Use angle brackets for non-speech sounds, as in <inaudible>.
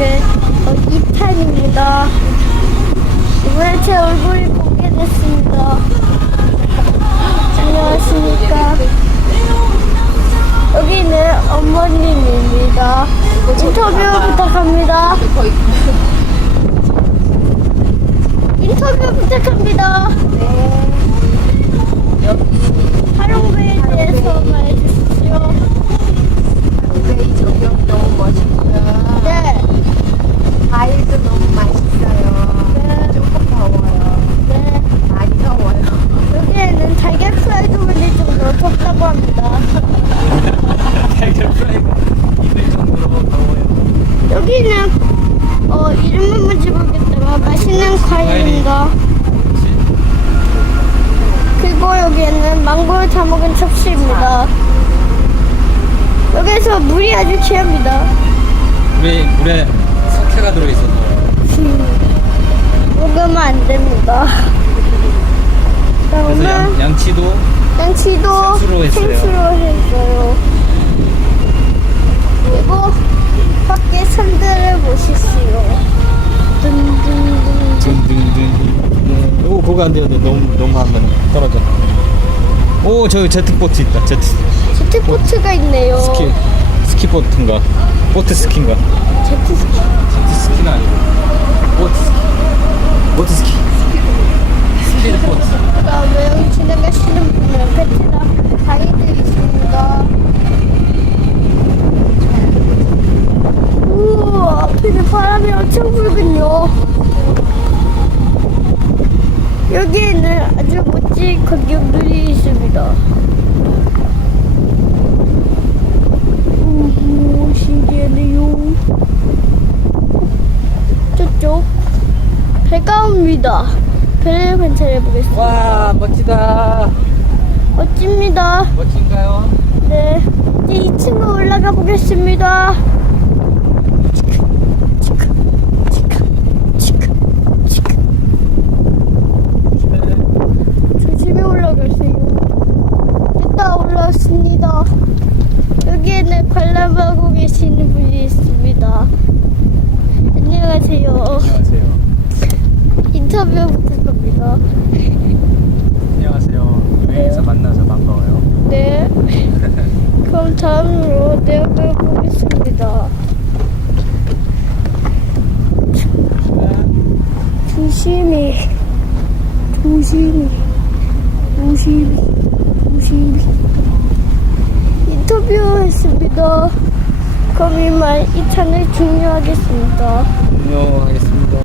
네, 어, 2탄입니다. 이번에 제 얼굴이 보게 됐습니다. 안녕하십니까. 여기는 어머님입니다. 인터뷰 부탁합니다. 인터뷰 부탁합니다. 네. 활용부에 대해서 말해주십시오. 웨이 조경 너무 멋있고요. 네. 과일도 너무 맛있어요. 네. 조금 더워요. 네. 많이 더워요. 여기에는 달걀 프라이도 올릴 정도로 덥다고 합니다. 달걀 프라이가 입을 정도로 더워요. 여기는 어 이름은 뭔지 모르겠지만 맛있는 과일인가. 그리고 여기에는 망고를 다 먹은 접시입니다. 여기서 물이 아주 귀합니다. 물에 물에 석회가 들어있어서 먹으면 안 됩니다. 그래서 양, 양치도 양치도 생수로 했어요. 생수로 했어요. 그리고 밖에 산들을 보시지요. 든든든. 오 그거 안 돼요. 너무 너무 하면 떨어져. 오 저기 제트보트 있다. 제트 제트보트가 있네요. 스키 스키보트인가 보트 스키인가 제트스키. 제트 스키는 아니고 보트 스키 보트 스키 스피드보트. 그다음에 여기 지나가시는 분은 베트남 가이드 있습니다. 우와, 앞에는 바람이 엄청 불군요. 여기에는 아주 멋진 건축물이 있습니다. 오, 신기하네요. 저쪽 배가 옵니다. 배를 관찰해 보겠습니다. 와 멋지다. 멋집니다. 멋진가요? 네. 이제 2층으로 올라가 보겠습니다. 조심히 올라가세요. 일단 올라왔습니다. 여기에는 관람하고 계시는 분이 있습니다. 안녕하세요. 안녕하세요. 인터뷰 부탁합니다. 안녕하세요. 여행에서 만나서 반가워요. 네. <laughs> 그럼 다음으로 내려가 보겠습니다. 조심히, 조심히, 조심히, 조심히. 인터뷰했습니다. 그럼 이만 이 찬을 종료하겠습니다. 안녕하겠습니다.